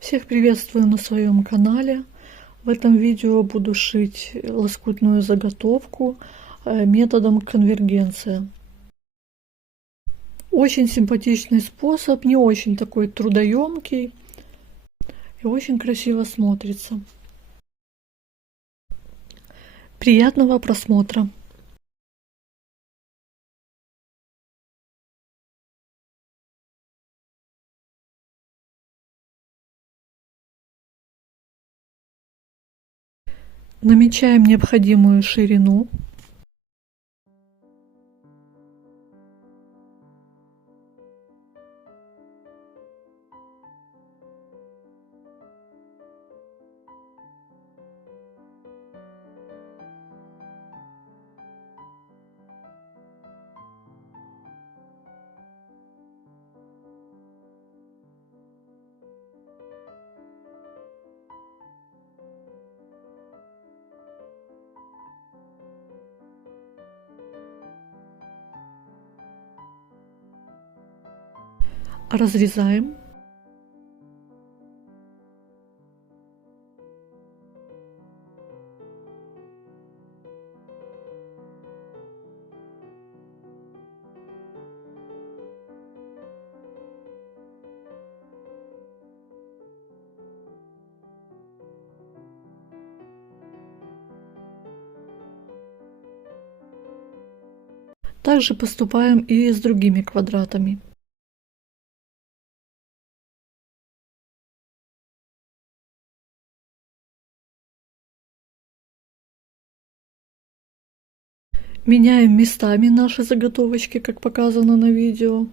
Всех приветствую на своем канале. В этом видео буду шить лоскутную заготовку методом конвергенция. Очень симпатичный способ, не очень такой трудоемкий и очень красиво смотрится. Приятного просмотра! Намечаем необходимую ширину. Разрезаем. Также поступаем и с другими квадратами. Меняем местами наши заготовочки, как показано на видео.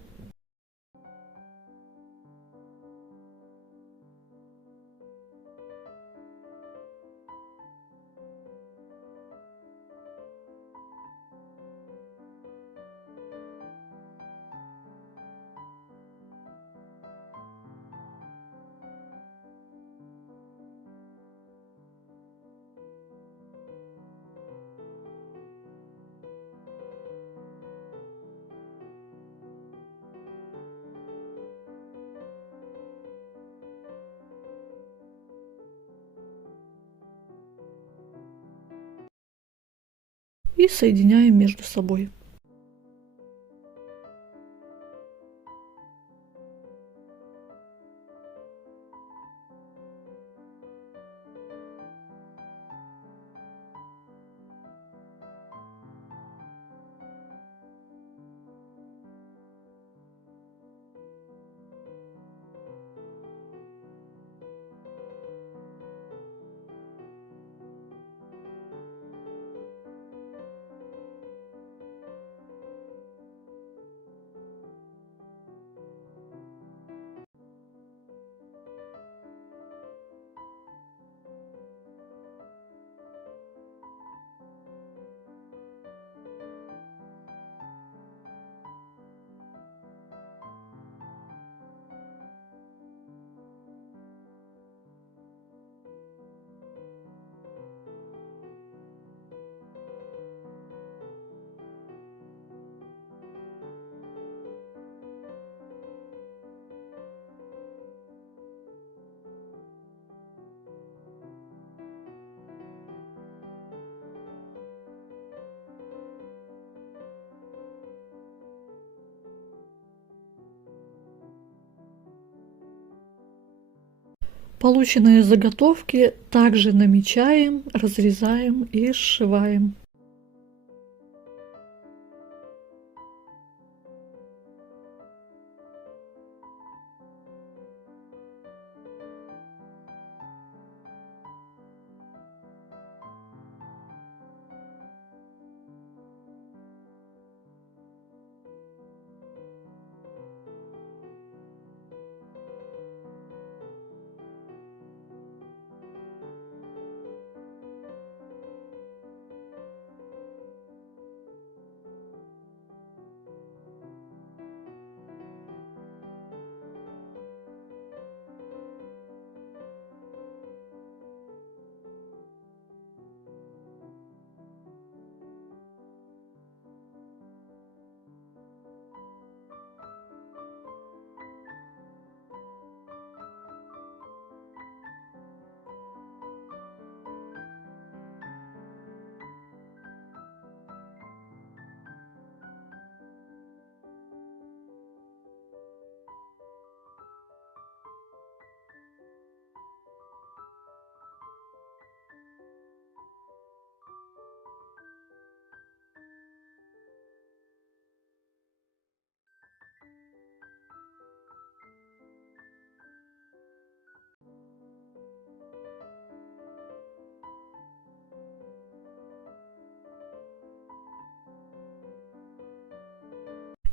И соединяем между собой. Полученные заготовки также намечаем, разрезаем и сшиваем.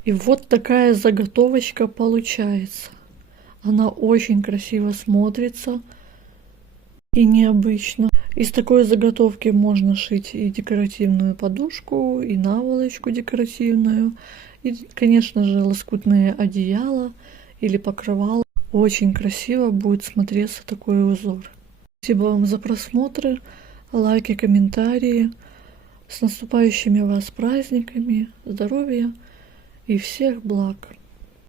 И вот такая заготовочка получается. Она очень красиво смотрится и необычно. Из такой заготовки можно шить и декоративную подушку, и наволочку декоративную, и, конечно же, лоскутные одеяла или покрывала. Очень красиво будет смотреться такой узор. Спасибо вам за просмотры, лайки, комментарии. С наступающими вас праздниками, здоровья и всех благ!